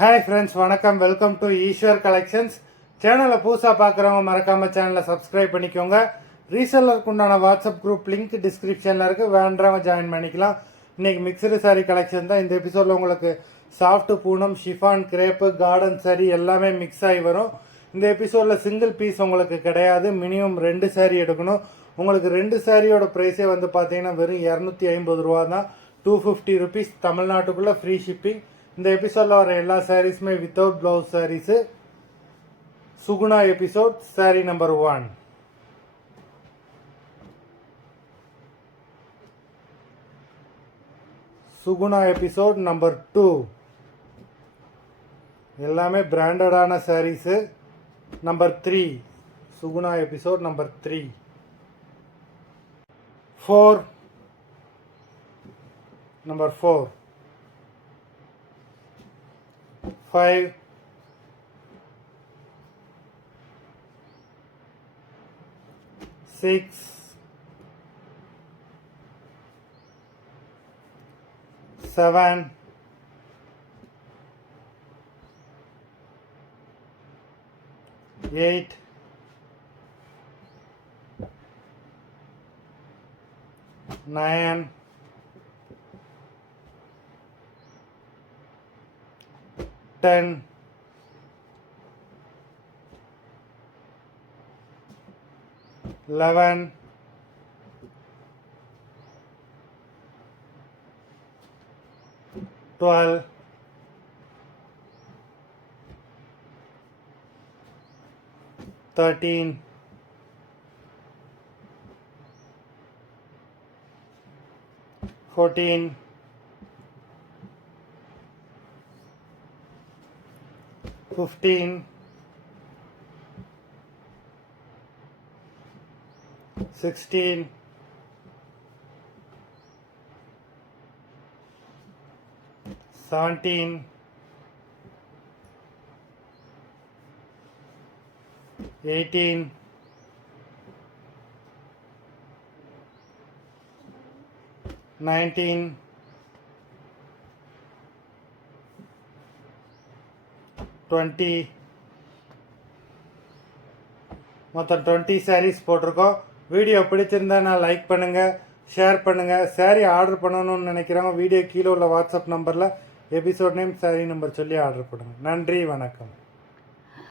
Hi friends, வணக்கம். Welcome to Eswar collections. சேனலை புதுசாக பார்க்குறவங்க மறக்காமல் சேனலை சப்ஸ்கிரைப் பண்ணிக்கோங்க. ரீசெல்லருக்கு உண்டான வாட்ஸ்அப் குரூப் லிங்க் டிஸ்கிரிப்ஷனில் இருக்குது, வேண்டவங்க ஜாயின் பண்ணிக்கலாம். இன்றைக்கி மிக்சடு சாரீ கலெக்ஷன் தான். இந்த எபிசோடில் உங்களுக்கு சாஃப்ட் Poonam, chiffon, crepe, garden sari எல்லாமே மிக்ஸ் ஆகி வரும். இந்த எபிசோடில் சிங்கிள் பீஸ் உங்களுக்கு கிடையாது, மினிமம் 2 சாரீ எடுக்கணும். உங்களுக்கு 2 சாரியோட ப்ரைஸே வந்து பார்த்தீங்கன்னா வெறும் 250 ரூபா தான். 250 ருபீஸ் தமிழ்நாட்டுக்குள்ளே ஃப்ரீ ஷிப்பிங். இந்த எபிசோடில் வர எல்லா சாரீஸுமே without blouse saris. Suguna episode sari number 1. Suguna episode number 2. எல்லாமே பிராண்டடான saris. Number 3. Suguna episode number 3. 4. Number 4. 5. 6. 7. 8. 9. 10. 11. 12. 13. 14. 15. 16. 17. 18. 19. 20. மொத்தம் 20 சாரீஸ் போட்டிருக்கோம். வீடியோ பிடிச்சிருந்தா நான் லைக் பண்ணுங்கள், ஷேர் பண்ணுங்கள். சாரீ ஆர்டர் பண்ணணும்னு நினைக்கிறவங்க வீடியோ கீழே உள்ள வாட்ஸ்அப் நம்பரில் எபிசோட் நேம், சாரீ நம்பர் சொல்லி ஆர்டர் பண்ணுங்கள். நன்றி, வணக்கம்.